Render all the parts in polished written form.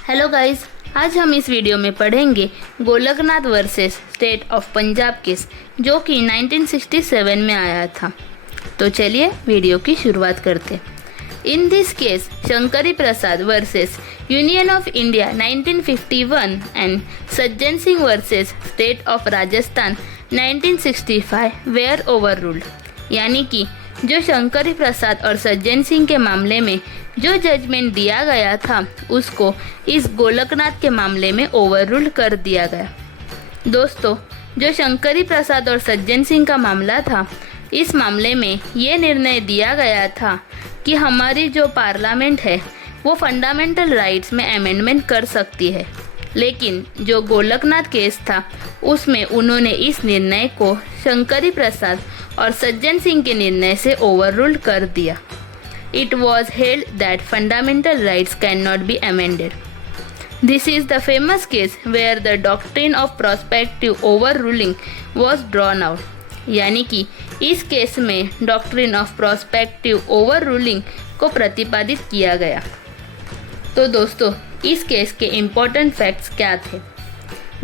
Hello guys, आज हम इस वीडियो में पढ़ेंगे Golaknath versus state of Punjab case जो कि 1967 में आया था। तो चलिए वीडियो की शुरुआत करते हैं। In this case Shankari Prasad versus union of India 1951 and Sajjan Singh versus state of Rajasthan 1965 were overruled. यानी कि जो शंकरी प्रसाद और सज्जन सिंह के मामले में जो जजमेंट दिया गया था उसको इस गोलकनाथ के मामले में ओवररूल कर दिया गया। दोस्तों, जो शंकरी प्रसाद और सज्जन सिंह का मामला था, इस मामले में ये निर्णय दिया गया था कि हमारी जो पार्लियामेंट है वो फंडामेंटल राइट्स में अमेंडमेंट कर सकती है, लेकिन जो गोलकनाथ केस था उसमें उन्होंने इस निर्णय को शंकरी प्रसाद और सज्जन सिंह के निर्णय से ओवररूल कर दिया। It was held that fundamental rights cannot be amended. This is the famous case where the doctrine of prospective overruling was drawn out. यानी कि इस केस में डॉक्ट्रिन ऑफ प्रोस्पेक्टिव ओवररूलिंग को प्रतिपादित किया गया। तो दोस्तों, इस केस के इम्पोर्टेंट फैक्ट्स क्या थे?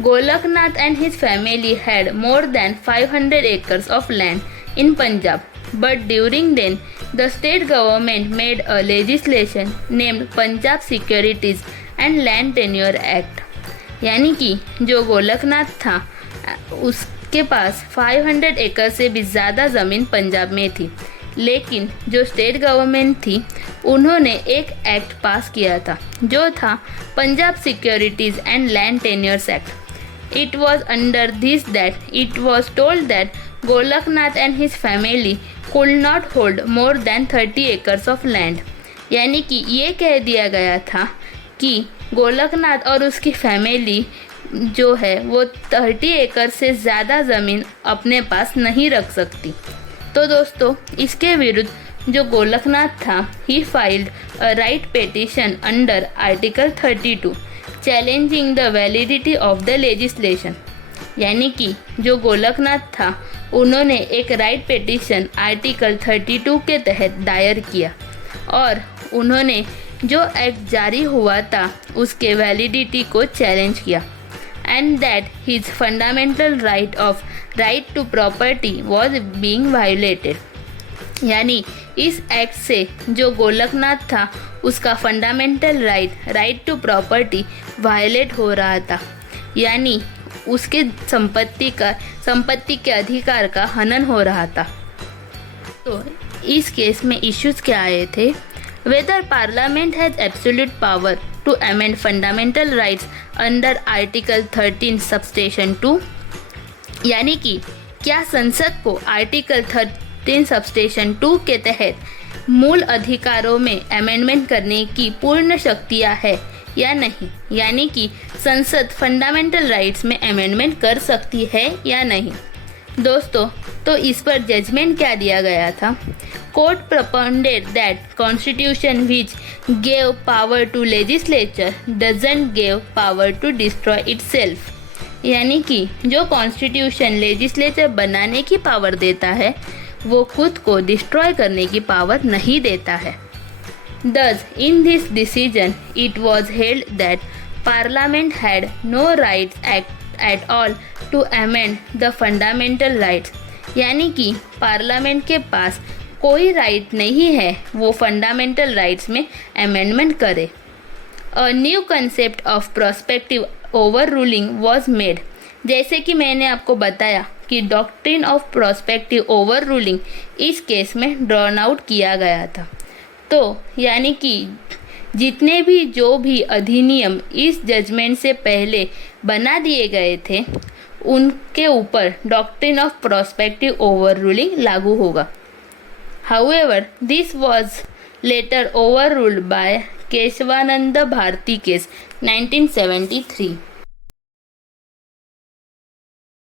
Golaknath and his family had more than 500 acres of land in Punjab, but during then the state government made a legislation named Punjab Securities and Land Tenure Act। यानी कि जो गोलकनाथ था उसके पास 500 एकड़ से भी ज़्यादा ज़मीन पंजाब में थी, लेकिन जो स्टेट गवर्नमेंट थी उन्होंने एक एक्ट पास किया था जो था Punjab securities and land tenures act. It was under this that it was told that Golaknath and his family could not hold more than 30 acres of land। यानी कि ये कह दिया गया था कि गोलकनाथ और उसकी फैमिली जो है वो 30 एकड़ से ज़्यादा ज़मीन अपने पास नहीं रख सकती। तो दोस्तों, इसके विरुद्ध जो गोलकनाथ था, ही filed a writ petition under article 32 challenging the validity of the legislation. यानी कि जो गोलकनाथ था उन्होंने एक राइट पिटीशन आर्टिकल 32 के तहत दायर किया और उन्होंने जो एक्ट जारी हुआ था उसके वैलिडिटी को चैलेंज किया and that his fundamental right to property was being violated. यानी इस एक्ट से जो गोलकनाथ था उसका fundamental right to property violate हो रहा था, यानी उसके संपत्ति के अधिकार का हनन हो रहा था। तो इस केस में इश्यूज क्या आए थे? Whether parliament has absolute power to amend fundamental rights under article 13 subsection 2। यानी कि क्या संसद को आर्टिकल 13 सबस्टेशन 2 के तहत मूल अधिकारों में अमेंडमेंट करने की पूर्ण शक्तियाँ है या नहीं? यानी कि संसद फंडामेंटल राइट्स में अमेंडमेंट कर सकती है या नहीं? दोस्तों, तो इस पर जजमेंट क्या दिया गया था? Court propounded that constitution which gave power to legislature doesn't give power to destroy itself। यानी कि जो कॉन्स्टिट्यूशन लेजिस्लेचर बनाने की पावर देता है वो खुद को डिस्ट्रॉय करने की पावर नहीं देता है। Thus, in this decision, it was held that Parliament had no rights at all to amend the fundamental rights। यानी कि पार्लियामेंट के पास कोई राइट नहीं है वो फंडामेंटल राइट्स में अमेंडमेंट करे। A new concept of prospective ओवररूलिंग was made. जैसे कि मैंने आपको बताया कि डॉक्ट्रिन ऑफ प्रोस्पेक्टिव ओवररूलिंग इस केस में ड्रॉन आउट किया गया था। तो यानी कि जितने भी जो भी अधिनियम इस जजमेंट से पहले बना दिए गए थे उनके ऊपर डॉक्ट्रिन ऑफ प्रोस्पेक्टिव ओवररूलिंग लागू होगा। However, this was later overruled by Kesavananda Bharati case 1973।